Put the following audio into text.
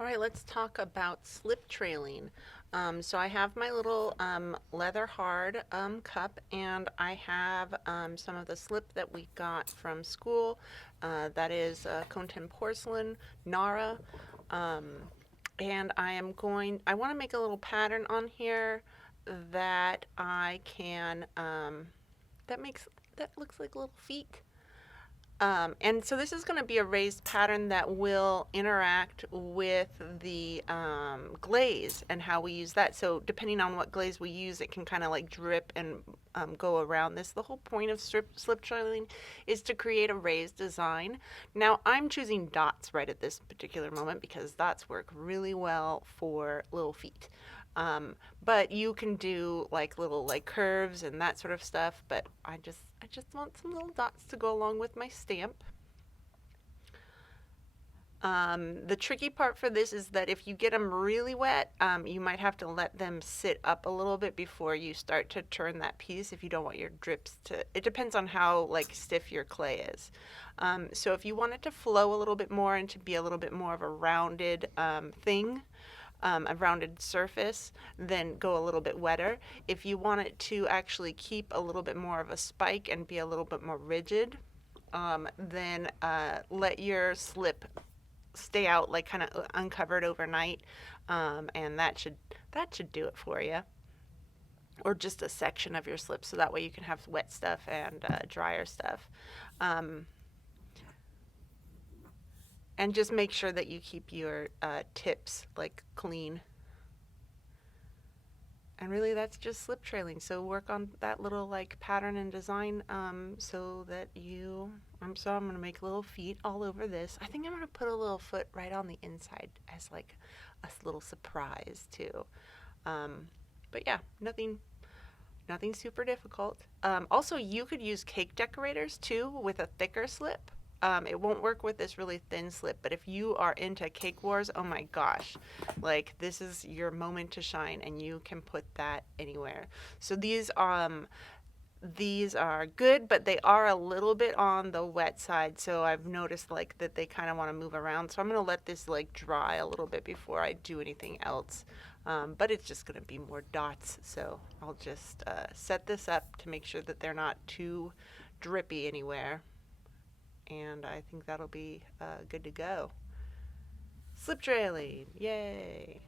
All right, let's talk about slip trailing. So I have my little leather hard cup, and I have some of the slip that we got from school. That is Content Porcelain, Nara. Um, and I want to make a little pattern on here that I can, that makes, that looks like little feet. And so this is going to be a raised pattern that will interact with the glaze and how we use that. So depending on what glaze we use, it can kind of like drip and go around this. The whole point of slip trailing is to create a raised design. Now I'm choosing dots right at this particular moment because dots work really well for little feet. But you can do like little like curves and that sort of stuff, but I just want some little dots to go along with my stamp. The tricky part for this is that if you get them really wet, you might have to let them sit up a little bit before you start to turn that piece if you don't want your drips to, it depends on how like stiff your clay is. So if you want it to flow a little bit more and to be a little bit more of a rounded thing, a rounded surface, then go a little bit wetter. If you want it to actually keep a little bit more of a spike and be a little bit more rigid, then let your slip stay out like kind of uncovered overnight, and that should do it for you. Or just a section of your slip, so that way you can have wet stuff and drier stuff. Um, and just make sure that you keep your tips like clean. And really that's just slip trailing. So work on that little like pattern and design, so that I'm gonna make little feet all over this. I think I'm gonna put a little foot right on the inside as like a little surprise too. Um, but yeah, nothing super difficult. Also, you could use cake decorators too with a thicker slip. It won't work with this really thin slip, but if you are into cake wars, oh my gosh, like this is your moment to shine, and you can put that anywhere. So these are good, but they are a little bit on the wet side. So I've noticed like that they kind of want to move around. So I'm going to let this like dry a little bit before I do anything else. But it's just going to be more dots. So I'll just set this up to make sure that they're not too drippy anywhere. And I think that'll be good to go. Slip trailing, yay!